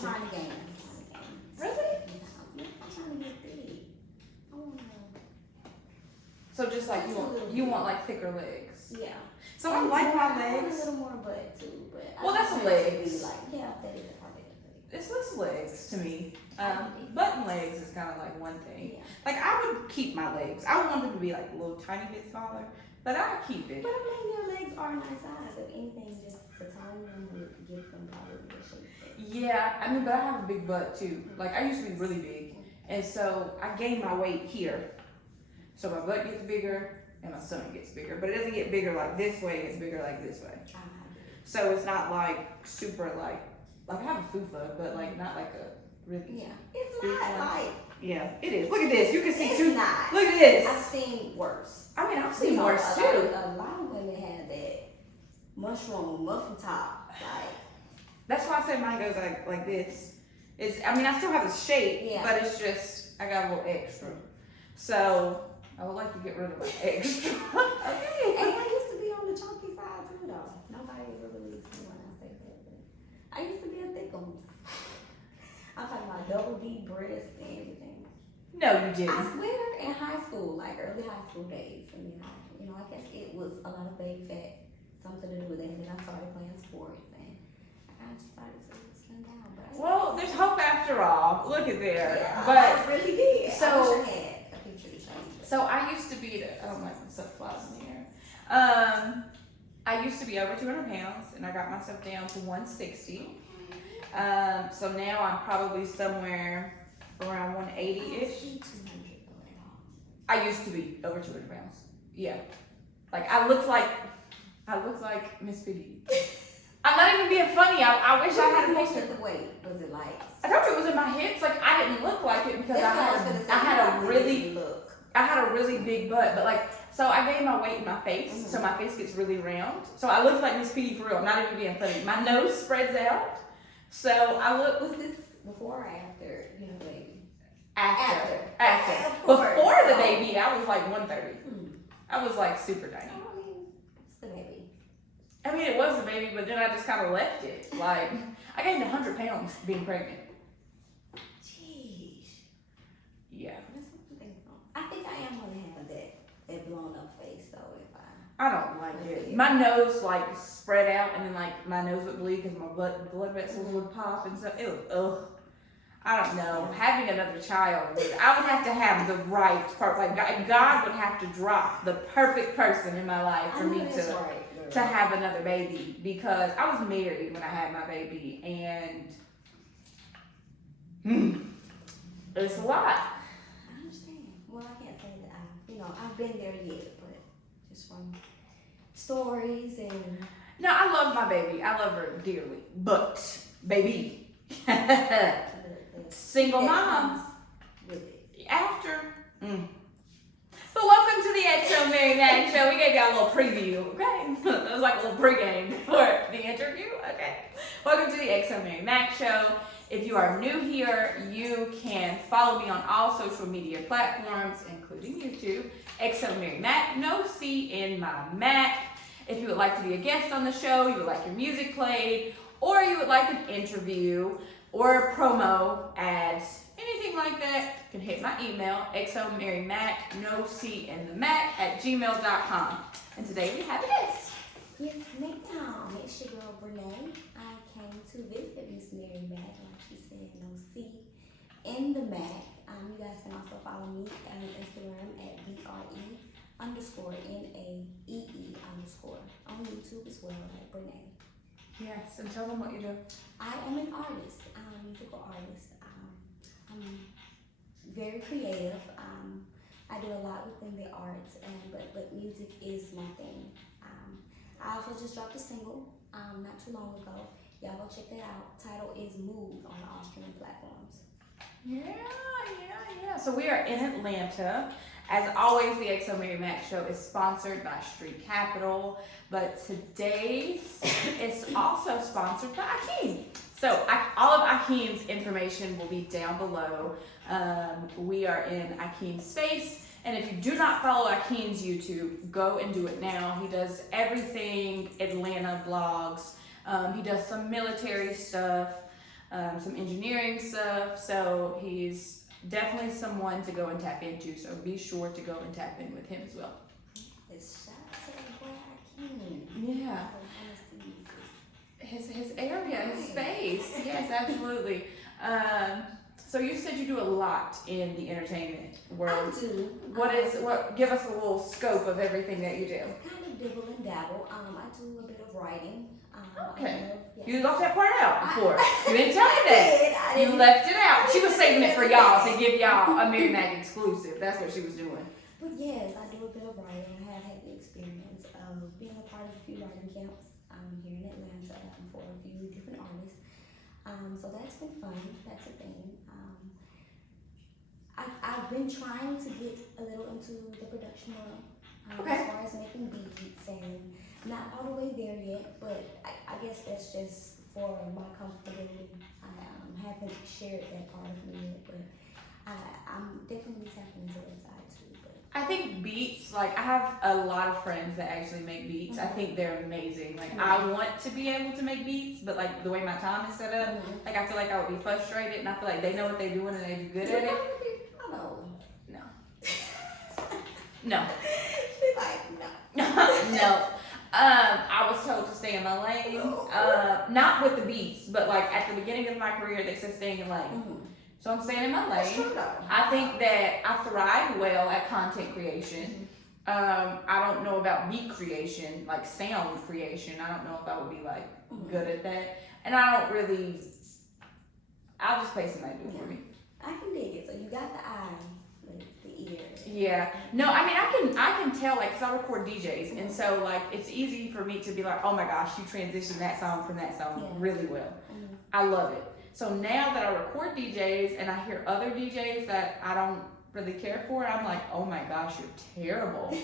trying to gain. Really? I'm trying to get big. I want to. So just like you want like thicker legs. Yeah. So I like my I want a legs. little more butt too, but Well, that's legs. Like, yeah, that is a part of it. It's legs to me. Butt and legs is kind of like one thing. Yeah. Like I would keep my legs. I would want them to be like a little tiny bit smaller, but I would keep it. But I mean, your legs are a nice size. If anything, just to tone them would give them probably the shape. Yeah, I mean, but I have a big butt too. Like I used to be really big, and so I gained my weight here. So my butt gets bigger and my stomach gets bigger, but it doesn't get bigger like this way. It's bigger like this way. So it's not like super like I have a fupa, but like not like a really. Yeah, it's not like. Yeah, it is. Look at this. You can see it's two. Not. Look at this. I've seen worse. I mean, I've seen worse too. A lot of women have that mushroom muffin top. Like that's why I said mine goes like this. I mean, I still have the shape, but it's just I got a little extra. So I would like to get rid of my extra. Okay. And I used to be on the chunky side too, though. Nobody really believes me when I say that, but I used to be a thickums. I'm talking about double D breasts and everything. No, you didn't. I swear, in high school, like early high school days, and then I guess it was a lot of baby fat, something to do with it. And then I started playing sports, and I kind of just started to slim down. But Well, there's hope after all. Look at there. Yeah, but I really did. So, I wish I had a picture to show you. So I used to be oh my, stuff flies in the air. I used to be over 200 pounds, and I got myself down to 160. So now I'm probably somewhere around 180-ish. I used to be over 200 pounds. Yeah. Like I looked like Miss Piggy. I'm not even being funny. I wish I had a picture. The weight was it like? I told you it was in my hips. Like I didn't look like it because I had a really big butt. But like, so I gained my weight in my face, so my face gets really round. So I look like Miss Piggy for real. I'm not even being funny. My nose spreads out. So I look. Was this before or after you know baby? After. Before the baby, I was like 130. I was like super tiny. I mean, it's the baby. I mean, it was the baby, but then I just kind of left it. Like, I gained 100 pounds being pregnant. Jeez. Yeah. I think I am gonna have that blown up face though. If I don't like it. My nose like spread out, and then like my nose would bleed because my blood vessels would pop and stuff. It was ugh. I don't know. Having another child, I would have to have the right part. Like God would have to drop the perfect person in my life for me to have another baby, because I was married when I had my baby, and it's a lot. I understand. Well, I can't say that I've been there yet, but just from stories and. No, I love my baby. I love her dearly, but baby. Single moms after. But welcome to the XoMaryMak show. We gave y'all a little preview, okay? It was like a little pregame before the interview, okay? Welcome to the XoMaryMak show. If you are new here, you can follow me on all social media platforms, including YouTube. XoMaryMak, no C in my Mac. If you would like to be a guest on the show, you would like your music played, or you would like an interview or promo ads, anything like that, you can hit my email, XoMaryMak, no C in the Mac, @gmail.com. And today we have this. Yes, ma'am. It's your girl Brenae. I came to visit Miss Mary Mac, like she said, no C in the Mac. You guys can also follow me on Instagram at BRE_NAEE_. On YouTube as well, at Brenae. Yes, and tell them what you do. I am an artist, musical artist. I'm very creative. I do a lot within the arts, but music is my thing. I also just dropped a single not too long ago. Y'all go check that out. Title is Move on all streaming platforms. Yeah. So we are in Atlanta. As always, the XoMaryMak show is sponsored by Street Capital, but today's is also sponsored by Akeem. So all of Akeem's information will be down below. We are in Akeem's space, and if you do not follow Akeem's YouTube, go and do it now. He does everything Atlanta vlogs. He does some military stuff. some engineering stuff. So he's definitely someone to go and tap into. So be sure to go and tap in with him as well. It's shot to where I can. Yeah. His area, his space. Yes, absolutely. So you said you do a lot in the entertainment world. I do. Give us a little scope of everything that you do. Kind of dibble and dabble. I do a bit of writing. Okay. Yeah. You left that part out before. You didn't tell me that. I did. You left it out. She was saving it for y'all to give y'all a MaryXNoah exclusive. That's what she was doing. But yes, I do a bit of writing. I have had the experience of being a part of a few writing camps here in Atlanta for a few different artists. So that's been fun. That's a thing. I've been trying to get a little into the production world Okay. as far as making beats, and not all the way there yet, but I guess that's just for my comfortability. I haven't shared that part of me yet, but I'm definitely tapping into that side too. But I think beats, like I have a lot of friends that actually make beats. I think they're amazing. Like I want to be able to make beats, but like the way my time is set up, like I feel like I would be frustrated, and I feel like they know what they're doing and they do good at it. No. She's like, no. No. I was told to stay in my lane. Not with the beats, but like at the beginning of my career, they said staying in lane. So I'm staying in my That's lane. true though. I think that I thrive well at content creation. I don't know about beat creation, like sound creation. I don't know if I would be like good at that. And I'll just pay somebody to do it for me. I can dig it. So you got the eye, but it's the ear. Yeah. No, I mean I can tell, like, cause I record DJs, and so like it's easy for me to be like, oh my gosh, you transitioned that song from that song really well. I love it. So now that I record DJs and I hear other DJs that I don't really care for, I'm like, oh my gosh, you're terrible.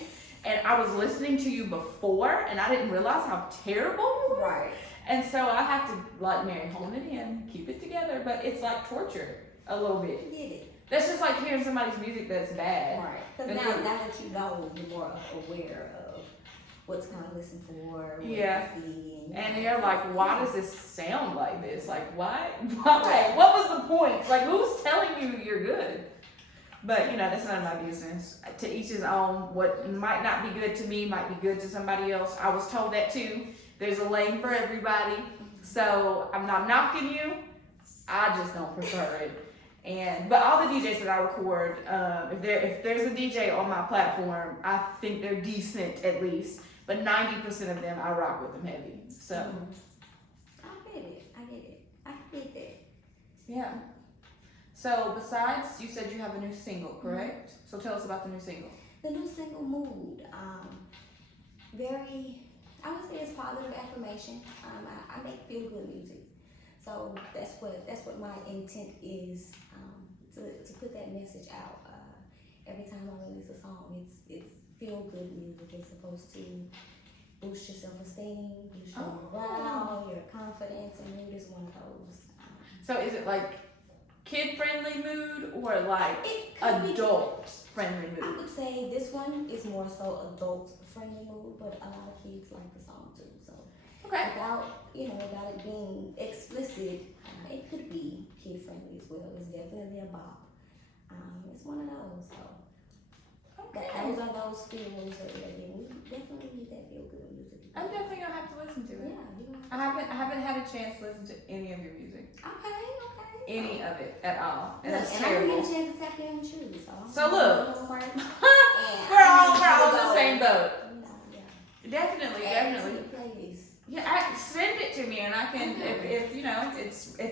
And I was listening to you before and I didn't realize how terrible you were. Right. And so I have to, like, Mary, hone it in, keep it together, but it's like torture a little bit. Get it. That's just like hearing somebody's music that's bad. Right. Because now that you know, you're more aware of what's kind of listened for, what to see. And you're like, why does this sound like this? Like, why? What was the point? Like, who's telling you you're good? But, you know, that's none of my business. To each his own. What might not be good to me might be good to somebody else. I was told that too. There's a lane for everybody. So I'm not knocking you. I just don't prefer it. But all the DJs that I record, if there's a DJ on my platform, I think they're decent at least. But 90% of them, I rock with them heavy. So. I get it. I get that. Yeah. So besides, you said you have a new single, correct? So tell us about the new single. The new single, Mood. I would say it's positive affirmation. I make feel good music. So that's what my intent is, to put that message out. Every time I release a song, it's feel good music. It's supposed to boost your self-esteem, boost your morale, your confidence, and Mood is one of those. So is it like kid-friendly mood or like adult-friendly mood? I would say this one is more so adult-friendly mood, but a lot of kids like the song too. So without it being explicit, it could be kid-friendly as well. It's definitely a bop. It's one of those. So those are those feels that we definitely need that feel-good music. I'm definitely gonna have to listen to it. Yeah, I haven't had a chance to listen to any of your music. Okay. Any of it at all. And it's I terrible. didn't get a chance to tap in with you. So look, we're all in the same boat. Yeah. Definitely. Yeah, send it to me, and I can if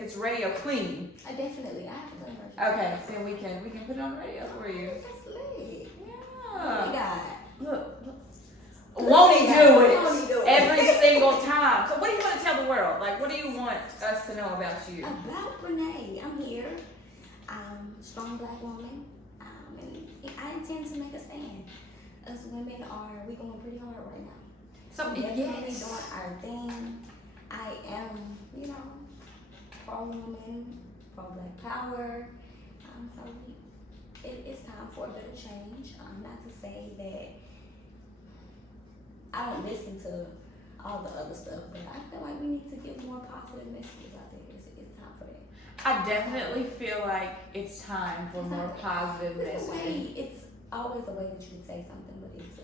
it's radio clean. I have to play it. Okay, then we can put it on the radio for you. That's lit. Yeah. We got. Look. Won't he do it it? every single time? So what do you want to tell the world? Like, what do you want us to know about you? About Brenae, I'm here. Strong black woman. And I intend to make a stand. Us women we going pretty hard right now. So Definitely doing our thing. I am, pro-woman, pro-black power. So it's time for a bit of change. Not to say that I don't listen to all the other stuff, but I feel like we need to get more positive messages out there. It's time for that. I definitely feel like it's time for more positive It's a messaging. way, it's always a way that you can say something, but it's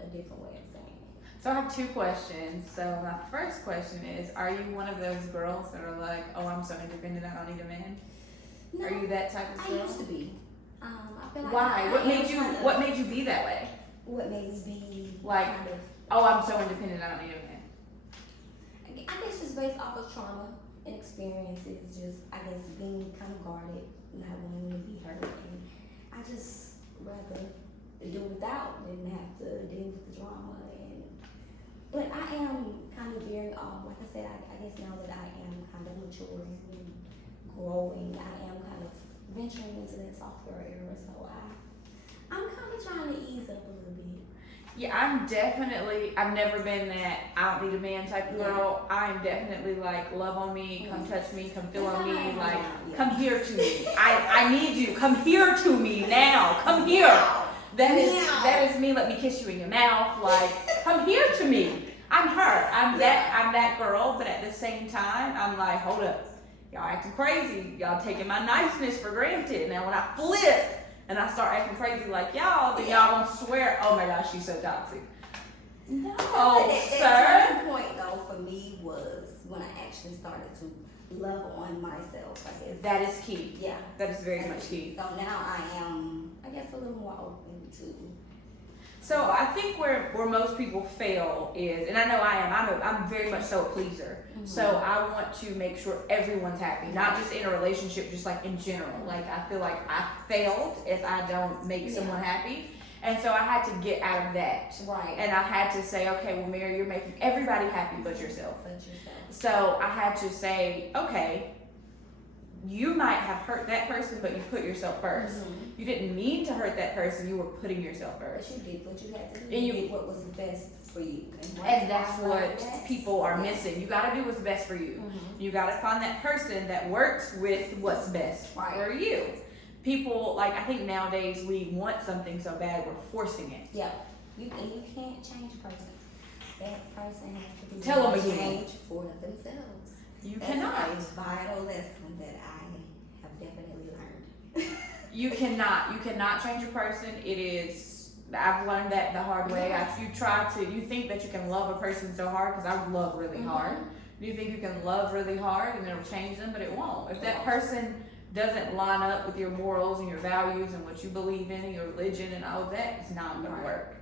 a different way of saying it. So I have 2 questions. So my first question is, are you one of those girls that are like, oh, I'm so independent, I don't need a man? No, Are you that type of I girl? used to be. I feel like Why? I What am made you kind of- What made you be that way? What made me be Like, kind of, oh, I'm so independent, I don't need a man. I guess just based off of trauma and experiences, just I guess being kind of guarded, not wanting to be hurt, and I just rather do without than have to deal with the drama. But I am kind of veering off. Like I said, I guess now that I am kind of maturing and growing, I am kind of venturing into that software era. So I'm kind of trying to ease up a little bit. Yeah, I've never been that I don't need a man type of girl. I'm definitely like, love on me, come touch me, come feel on me, like, come here to me. I need you, come here to me now, come here. That is me, let me kiss you in your mouth, like, come here to me. I'm her, I'm that girl, but at the same time, I'm like, hold up, y'all acting crazy, y'all taking my niceness for granted. Now when I flip, and I start acting crazy like y'all, then y'all gonna swear, oh my gosh, she's so toxic. No, That sir. turning point though for me was when I actually started to love on myself, I guess. That is key. Yeah. That is very much key. So now I am, I guess, a little more open to. So I think where most people fail is, and I know I am, I'm very much so a pleaser. Mhm. So I want to make sure everyone's happy, not just in a relationship, just like in general. Like I feel like I failed if I don't make someone happy. And so I had to get out of that. Right. And I had to say, okay, well, Mary, you're making everybody happy but yourself. But yourself. So I had to say, okay, you might have hurt that person, but you put yourself 1st. Mhm. You didn't mean to hurt that person, you were putting yourself first. But you did what you had to do. And You you- did what was best for you. And that's what people are missing. You gotta do what's best for you. Mhm. You gotta find that person that works with what's best for you. People, like, I think nowadays we want something so bad, we're forcing it. Yeah. You can't change a person. That person has to be Tell them again. change for themselves. You That's cannot. a vital lesson that I have definitely learned. You cannot change a person. It is, I've learned that the hard way. You think that you can love a person so hard, because I love really hard. You think you can love really hard and it'll change them, but it won't. If that person doesn't line up with your morals and your values and what you believe in and your religion and all of that, it's not going to work.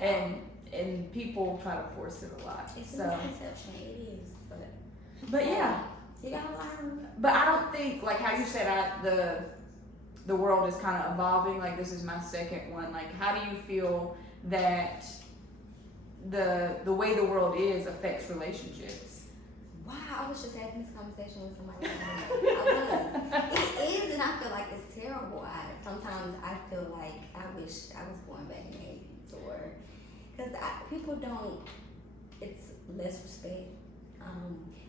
And people try to force it a lot. It's a So, misconception. It is. but yeah. You gotta learn. But I don't think, like how you said, the world is kind of evolving. Like, this is my second one. Like, how do you feel that the way the world is affects relationships? Wow, I was just having this conversation with somebody. It is, and I feel like it's terrible. Sometimes I feel like I wish I was born back in the 80s, or because people don't. It's less respect.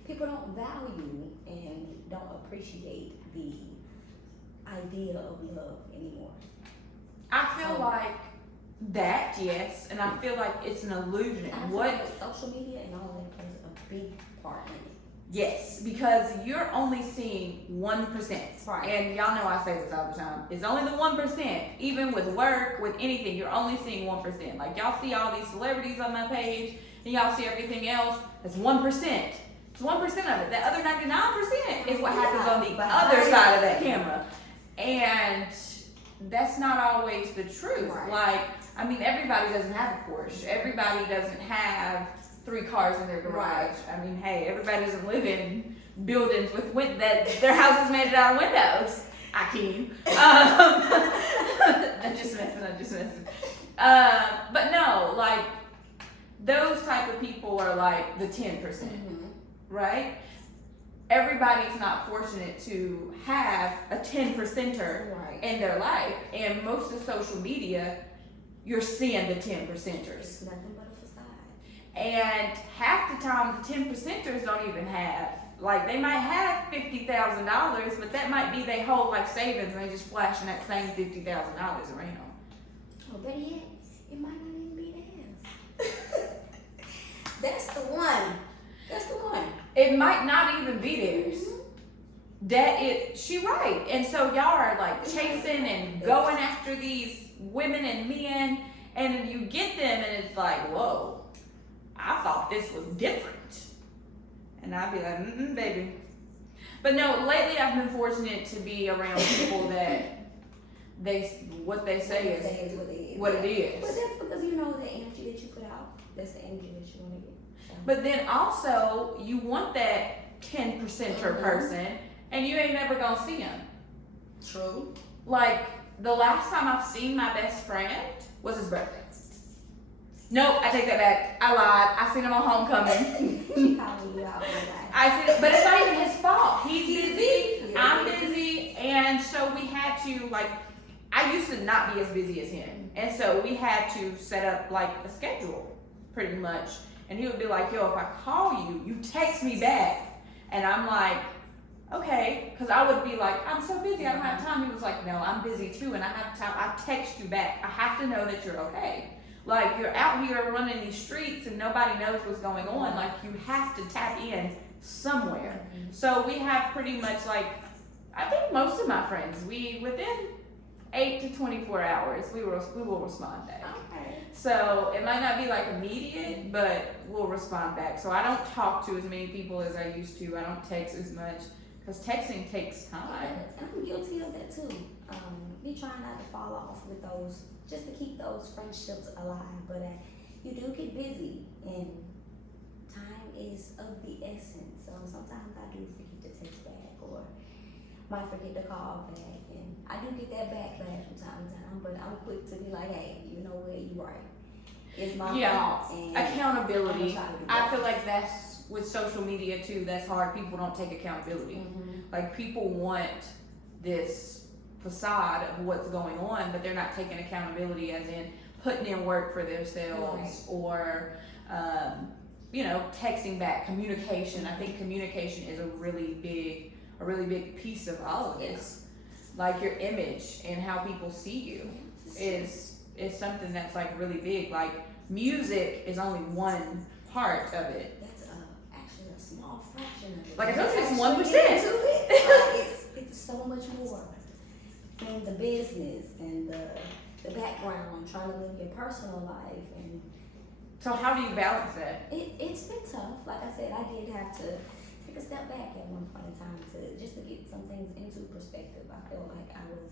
People don't value and don't appreciate the idea of love anymore. I feel like that, yes, and I feel like it's an illusion. I feel like social media and all that plays a big part in it. Yes, because you're only seeing 1%. Right. And y'all know I say this all the time. It's only the 1%. Even with work, with anything, you're only seeing 1%. Like, y'all see all these celebrities on my page, and y'all see everything else. That's 1%. It's 1% of it. The other 99% is what happens on the other side of that camera. And that's not always the truth. Right. Like, I mean, everybody doesn't have a Porsche. Everybody doesn't have 3 cars in their garage. I mean, hey, everybody doesn't live in buildings with that their house is made out of windows. I can. I'm just messing. But no, like, those type of people are like the 10%, right? Everybody's not fortunate to have a 10%er in their life, and most of social media, you're seeing the 10%ers. It's nothing but a facade. And half the time, the 10%ers don't even have, like, they might have $50,000, but that might be their whole life savings, and they just flashing that same $50,000 around. Oh, better yet, it might not even be theirs. That's the one. That's the one. It might not even be theirs, she right. And so y'all are like chasing and going after these women and men, and you get them and it's like, whoa, I thought this was different. And I'd be like, baby. But no, lately I've been fortunate to be around people that what they say is what it is. But that's because you know the energy that you put out, that's the energy that you want to get. So. But then also, you want that 10%er person, and you ain't never gonna see him. True. Like, the last time I've seen my best friend was his birthday. Nope, I take that back. I lied. I seen him on homecoming. She called you out one day. But it's not even his fault. He's busy. Yeah, I'm busy. And so we had to, like, I used to not be as busy as him. And so we had to set up, like, a schedule, pretty much. And he would be like, yo, if I call you, you text me back. And I'm like, okay. Because I would be like, I'm so busy, I don't have time. He was like, no, I'm busy too, and I have time. I text you back. I have to know that you're okay. Like, you're out here running these streets and nobody knows what's going on. Like, you have to tap in somewhere. So we have pretty much, like, I think most of my friends, within 8 to 24 hours, we will respond back. Okay. So it might not be like immediate, but we'll respond back. So I don't talk to as many people as I used to. I don't text as much because texting takes time. And I'm guilty of that too. Be trying not to fall off with those, just to keep those friendships alive. But you do get busy, and time is of the essence. So sometimes I do forget to text back, or might forget to call back, and I do get that backlash from time to time. But I'm quick to be like, hey, you know what, you right. It's my fault. And accountability. I feel like that's with social media too. That's hard. People don't take accountability. Like, people want this facade of what's going on, but they're not taking accountability, as in putting in work for themselves, or texting back. Communication. I think communication is a really big piece of all of this. Like, your image and how people see you is something that's like really big. Like, music is only one part of it. That's actually a small fraction of it. Like I told you, it's 1%. It's so much more. And the business and the background, trying to live your personal life, and so how do you balance that? It's been tough. Like I said, I did have to take a step back at one point in time to get some things into perspective. I felt like I was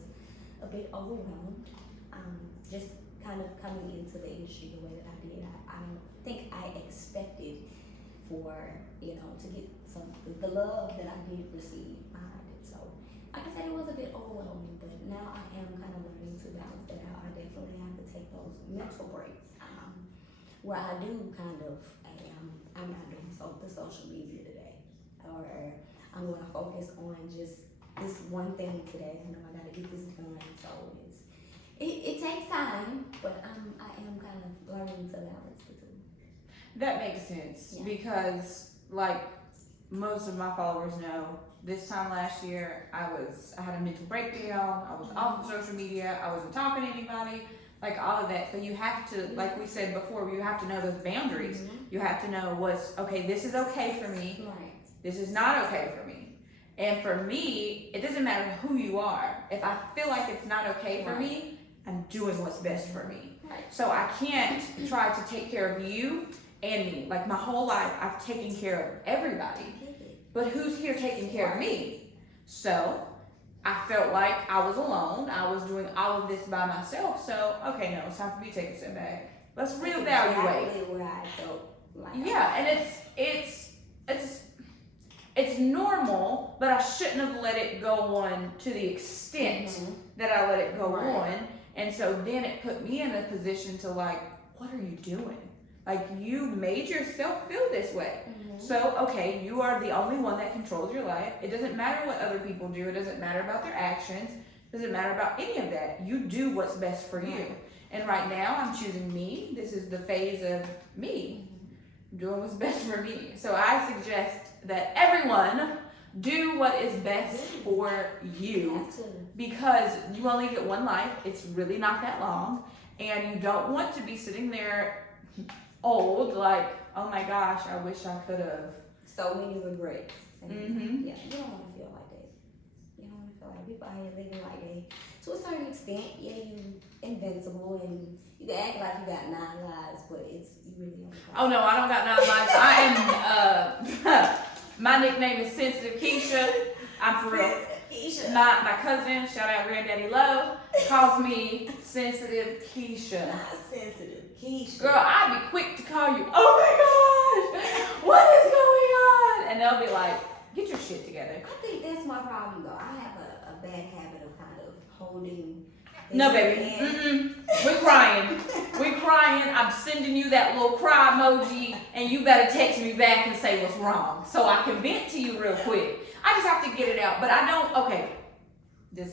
a bit overwhelmed, just kind of coming into the industry the way that I did. I don't think I expected for to get the love that I did receive behind it. So, like I said, it was a bit overwhelming, but now I am kind of learning to balance that out. I definitely have to take those mental breaks, where I do kind of, hey, I'm not doing the social media today, or I'm going to focus on just this one thing today. I know I got to get this done. So it takes time, but I am kind of learning to balance the two. That makes sense, because like most of my followers know, this time last year I had a mental breakdown. I was off of social media. I wasn't talking to anybody. Like, all of that. So you have to, like we said before, you have to know those boundaries. You have to know what's okay. This is okay for me. Right. This is not okay for me. And for me, it doesn't matter who you are. If I feel like it's not okay for me, I'm doing what's best for me. Right. So I can't try to take care of you and me. Like, my whole life, I've taken care of everybody. But who's here taking care of me? So I felt like I was alone. I was doing all of this by myself. So, okay, no, it's time for me to take a step back. Let's reevaluate. Exactly where I felt like. Yeah, and it's normal, but I shouldn't have let it go on to the extent that I let it go on. And so then it put me in a position to, like, what are you doing? Like, you made yourself feel this way. So, okay, you are the only one that controls your life. It doesn't matter what other people do. It doesn't matter about their actions. It doesn't matter about any of that. You do what's best for you. And right now, I'm choosing me. This is the phase of me doing what's best for me. So I suggest that everyone do what is best for you, because you only get one life. It's really not that long. And you don't want to be sitting there old, like, oh my gosh, I wish I could have. So many regrets. Mm-hmm. Yeah, you don't want to feel like that. You don't want to feel like people out here living like they, to a certain extent, yeah, you invincible and you can act like you got 9 lives, but it's, you really don't. Oh no, I don't got 9 lives. I am, my nickname is Sensitive Keisha. I'm for real. My cousin, shout out Granddaddy Low, calls me Sensitive Keisha. Not Sensitive Keisha. Girl, I'd be quick to call you, oh my gosh, what is going on? And they'll be like, get your shit together. I think that's my problem though. I have a bad habit of kind of holding. No, baby. We're crying. We're crying. I'm sending you that little cry emoji, and you better text me back and say what's wrong so I can vent to you real quick. I just have to get it out, but I don't. Okay,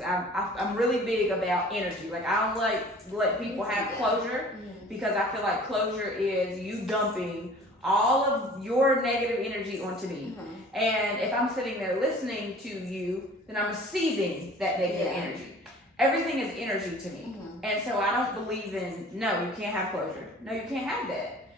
I'm really big about energy. Like I don't like let people have closure because I feel like closure is you dumping all of your negative energy onto me. And if I'm sitting there listening to you, then I'm receiving that negative energy. Everything is energy to me. And so I don't believe in, no, you can't have closure. No, you can't have that.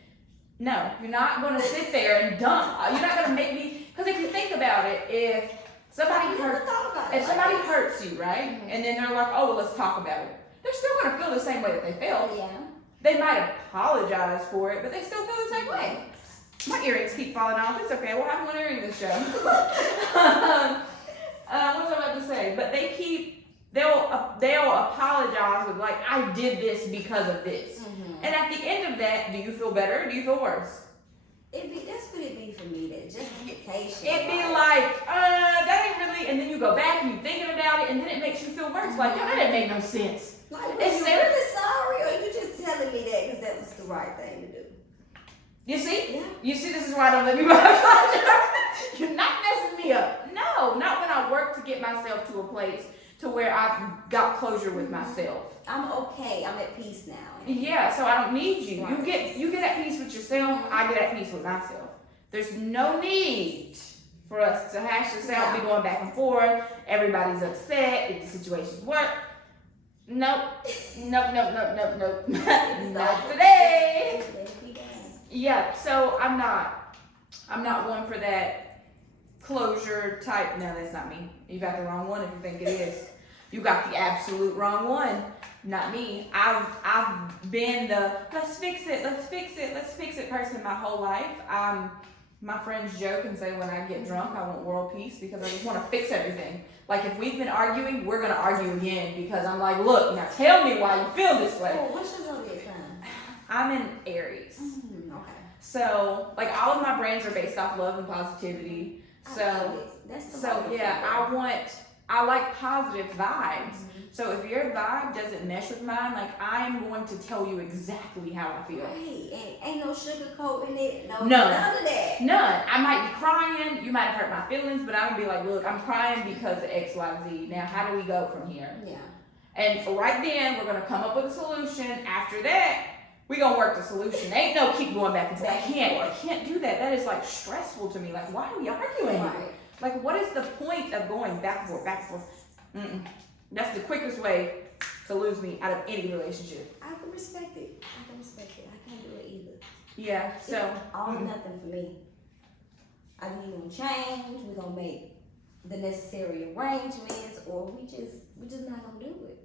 No, you're not going to sit there and dump. You're not going to make me, because if you think about it, if somebody hurts you, right? And then they're like, oh, well, let's talk about it. They're still going to feel the same way that they felt. Yeah. They might apologize for it, but they still feel the same way. My earrings keep falling off. It's okay. We'll have one earring this show. What was I about to say? But they'll apologize with like, I did this because of this. And at the end of that, do you feel better or do you feel worse? That's what it be for me, that justification. It'd be like, that ain't really, and then you go back and you're thinking about it, and then it makes you feel worse. Like, yo, that didn't make no sense. Like, are you really sorry, or are you just telling me that because that was the right thing to do? You see? Yeah. You see, this is why I don't let people have closure. You're not messing me up. No, not when I work to get myself to a place to where I've got closure with myself. I'm okay. I'm at peace now. Yeah, so I don't need you. Right. You get at peace with yourself. I get at peace with myself. There's no need for us to hash this out, be going back and forth. Everybody's upset if the situations work. Nope. Nope. Not today. Yeah, so I'm not one for that closure type. No, that's not me. You got the wrong one if you think it is. You got the absolute wrong one. Not me. I've been the let's fix it person my whole life. My friends joke and say when I get drunk I want world peace because I just want to fix everything. Like if we've been arguing, we're gonna argue again because I'm like, look, now tell me why you feel this way. Oh, what's your zodiac sign? I'm in Aries. Okay. So like all of my brands are based off love and positivity. I like positive vibes. So if your vibe doesn't mesh with mine, like I'm going to tell you exactly how I feel. Right, and ain't no sugarcoating it, none of that. None. I might be crying, you might have hurt my feelings, but I'm gonna be like, look, I'm crying because of X, Y, Z. Now how do we go from here? Yeah. And right then, we're gonna come up with a solution. After that, we gonna work the solution. Ain't no keep going back and forth. I can't do that. That is like stressful to me. Like, why are we arguing? Right. Like, what is the point of going back and forth? That's the quickest way to lose me out of any relationship. I can respect it. I can't do it either. Yeah, so. It's all or nothing for me. Either you gonna change, we gonna make the necessary arrangements, or we just not gonna do it.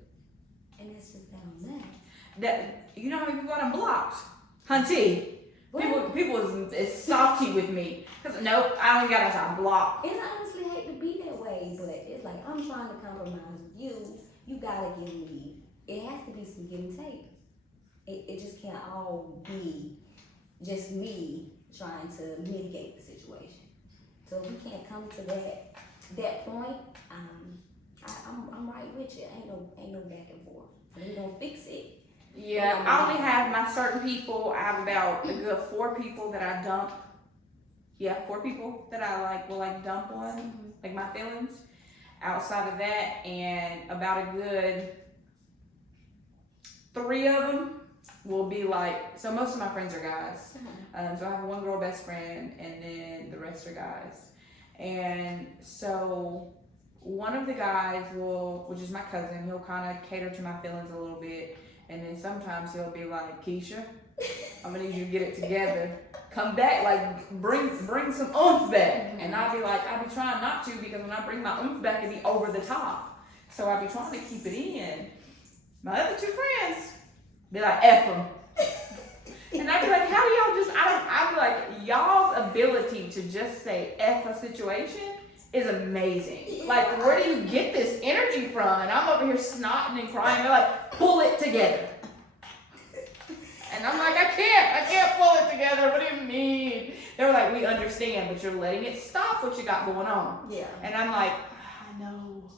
And that's just that on that. That, you know how many people I done blocked? Hunty. People is softy with me. Cause nope, I don't got no time. Block. And I honestly hate to be that way, but it's like I'm trying to compromise with you. You gotta give me. It has to be some give and take. It just can't all be just me trying to mitigate the situation. So if we can't come to that point, I'm right with you. Ain't no back and forth. We don't fix it. Yeah, I only have my certain people. I have about a good 4 people that I dump. Yeah, 4 people that I will dump on, like my feelings. Outside of that, and about a good 3 of them will be like, so most of my friends are guys. So I have one girl best friend, and then the rest are guys. And so one of the guys which is my cousin, he'll kind of cater to my feelings a little bit. And then sometimes he'll be like, Keisha, I'm gonna need you to get it together. come back, like bring some oomph back. And I'll be trying not to, because when I bring my oomph back, it'd be over the top. So I'll be trying to keep it in. My other two friends, they're like, F them. And I'd be like, how do y'all just, I'd be like, y'all's ability to just say F a situation is amazing. Like, where do you get this energy from? And I'm over here snotting and crying. They're like, pull it together. And I'm like, I can't pull it together. What do you mean? They were like, we understand, but you're letting it stop what you got going on. Yeah. And I'm like, I know.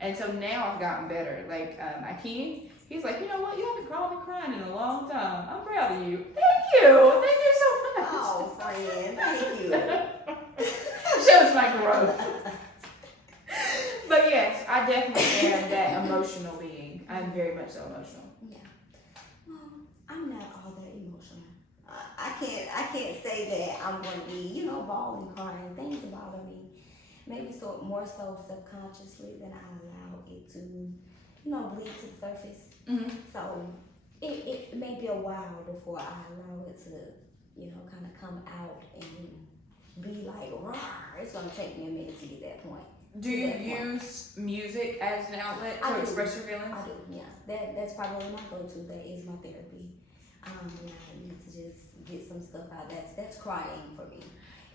And so now I've gotten better. Like, Akeem, he's like, you know what? You haven't called me crying in a long time. I'm proud of you. Thank you. Thank you so much. Oh, friend. Thank you. Shows my growth. But yes, I definitely am that emotional being. I'm very much so emotional. Yeah. Well, I'm not all that emotional. I can't say that I'm going to be, bawling, crying. Things bother me. Maybe more so subconsciously than I allow it to, bleed to the surface. Mm-hmm. So it may be a while before I allow it to, kind of come out and be like, rawr. It's going to take me a minute to get that point. Do you use music as an outlet to express your feelings? I do, yeah. That's probably my go-to. That is my therapy. When I need to just get some stuff out. That's crying for me.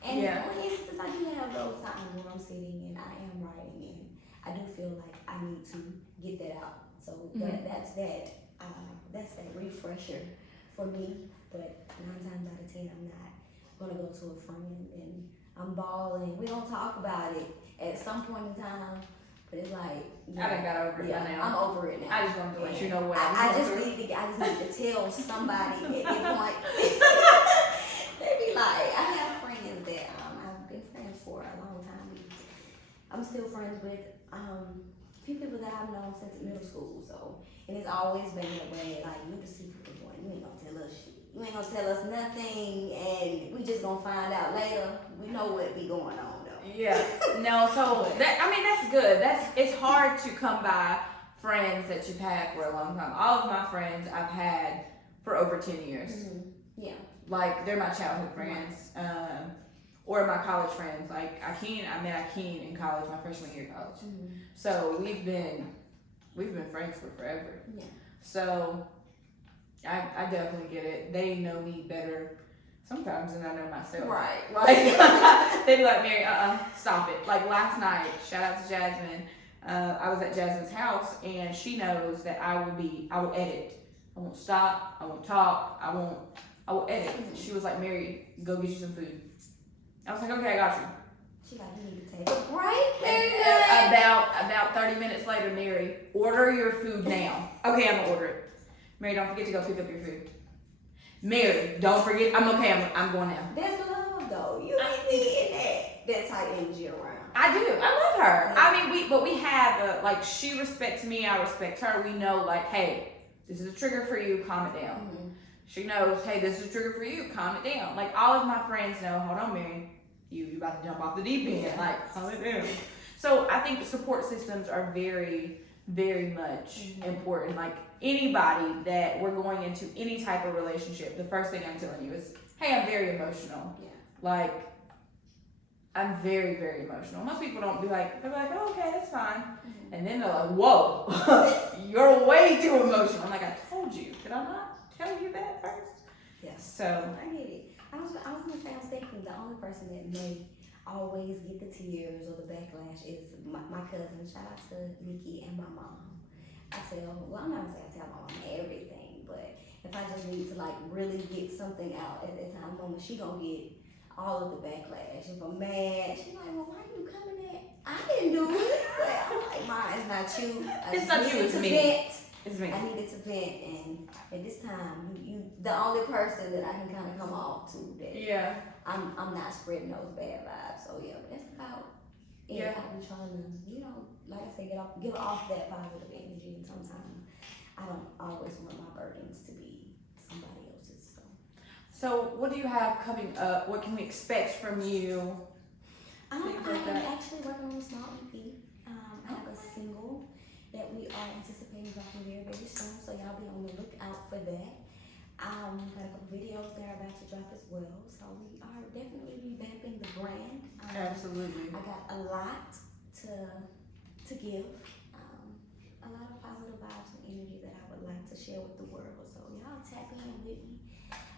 And for instance, I do have those times where I'm sitting and I am writing and I do feel like I need to get that out. So that's that refresher for me. But 9 times out of 10, I'm not gonna go to a friend and I'm bawling. We don't talk about it at some point in time. But it's like, I done got over it now. I'm over it now. I just wanted to let you know what I just need to tell somebody at that point. They be like, I have friends that I've been friends for a long time. I'm still friends with a few people that I've known since middle school. So, and it's always been that way. Like, you can see people going, you ain't gonna tell us shit. You ain't gonna tell us nothing, and we just gonna find out later. We know what be going on. Yeah, no, so that's good. It's hard to come by friends that you've had for a long time. All of my friends I've had for over 10 years. Mm-hmm. Yeah. Like, they're my childhood friends, or my college friends. Like I met Akeem in college, my freshman year of college. Mm-hmm. So we've been friends for forever. Yeah. So I definitely get it. They know me better sometimes than I know myself. Right. Like, they'd be like, Mary, stop it. Like last night, shout out to Jasmine. I was at Jasmine's house and she knows that I will edit. I won't stop. I won't talk. I will edit. She was like, Mary, go get you some food. I was like, okay, I got you. She like, you need to take it. Right? Very And good. about 30 minutes later, Mary, order your food now. Okay, I'm gonna order it. Mary, don't forget to go pick up your food. Mary, don't forget. I'm okay. I'm going now. That's love, though. You ain't needing that type energy around. I do. I love her. Yeah. I mean, we have like, she respects me. I respect her. We know, like, hey, this is a trigger for you. Calm it down. Mm-hmm. She knows, hey, this is a trigger for you. Calm it down. Like, all of my friends know. Hold on, Mary. You about to jump off the deep end. Like, calm it down. So I think support systems are very, very much important. Like, anybody that we're going into any type of relationship, the first thing I'm telling you is, hey, I'm very emotional. Yeah. Like, I'm very, very emotional. Most people don't be like, they're like, oh, okay, that's fine. Mm-hmm. And then they're like, whoa, you're way too emotional. I'm like, I told you. Did I not tell you that first? Yes. So. I get it. I was gonna say, I was thinking the only person that may always get the tears or the backlash is my cousin. Shout out to Nikki and my mom. I'm not gonna say I tell my mom everything, but if I just need to like really get something out at that time moment, she gonna get all of the backlash. If I'm mad, she's like, well, why are you coming at? I didn't do it. But I'm like, Ma, it's not you. It's not you, it's me. Vent. It's me. I needed to vent, and at this time, you the only person that I can kind of come off to that. Yeah. I'm not spreading those bad vibes. So yeah, but that's about it. Yeah. I've been trying to, like I said, give off that positive energy, and sometimes I don't always want my burdens to be somebody else's. So what do you have coming up? What can we expect from you? I am actually working on a small EP. I have a single that we are anticipating dropping very, very soon. So y'all be on the lookout for that. Got a couple videos that are about to drop as well. So we are definitely revamping the brand. Absolutely. I got a lot to give. A lot of positive vibes and energy that I would like to share with the world. So y'all tap in with me.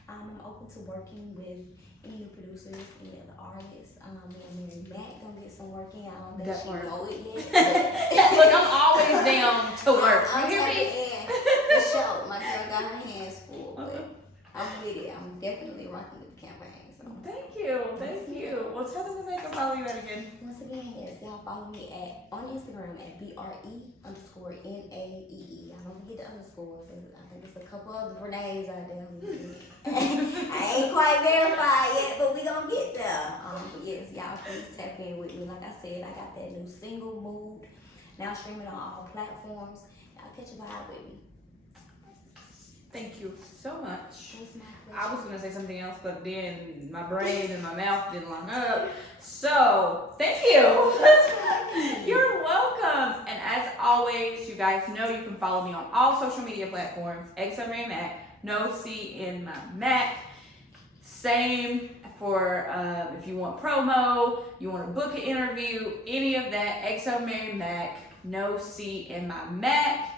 I'm open to working with any new producers, any other artists. MaryXNoah gonna get some work in. I don't think she know it yet. Look, I'm always down to work. I'm You hear me? tapping in for sure. My girl got her hands full, but I'm with it. I'm definitely rocking with the campaign. So Thank you. Well, tell them where they can follow you at again. once again, yes, y'all follow me on Instagram at BRE_NAEE. I don't forget the underscores. I think it's a couple of the Brenaes out there. I ain't quite verified yet, but we gonna get there. But yes, y'all please tap in with me. Like I said, I got that new single Mood now streaming on all platforms. Y'all catch a vibe with me. Thank you so much. It was my I pleasure. was gonna say something else, but then my brain and my mouth didn't line up. So, thank you. You're welcome. And as always, you guys know you can follow me on all social media platforms. XoMaryMak, no C in my Mac. Same for if you want promo, you want to book an interview, any of that. XoMaryMak, no C in my Mac.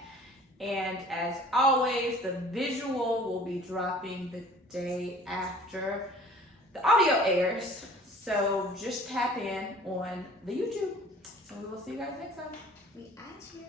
And as always, the visual will be dropping the day after the audio airs. So just tap in on the YouTube. And we will see you guys next time. We out here.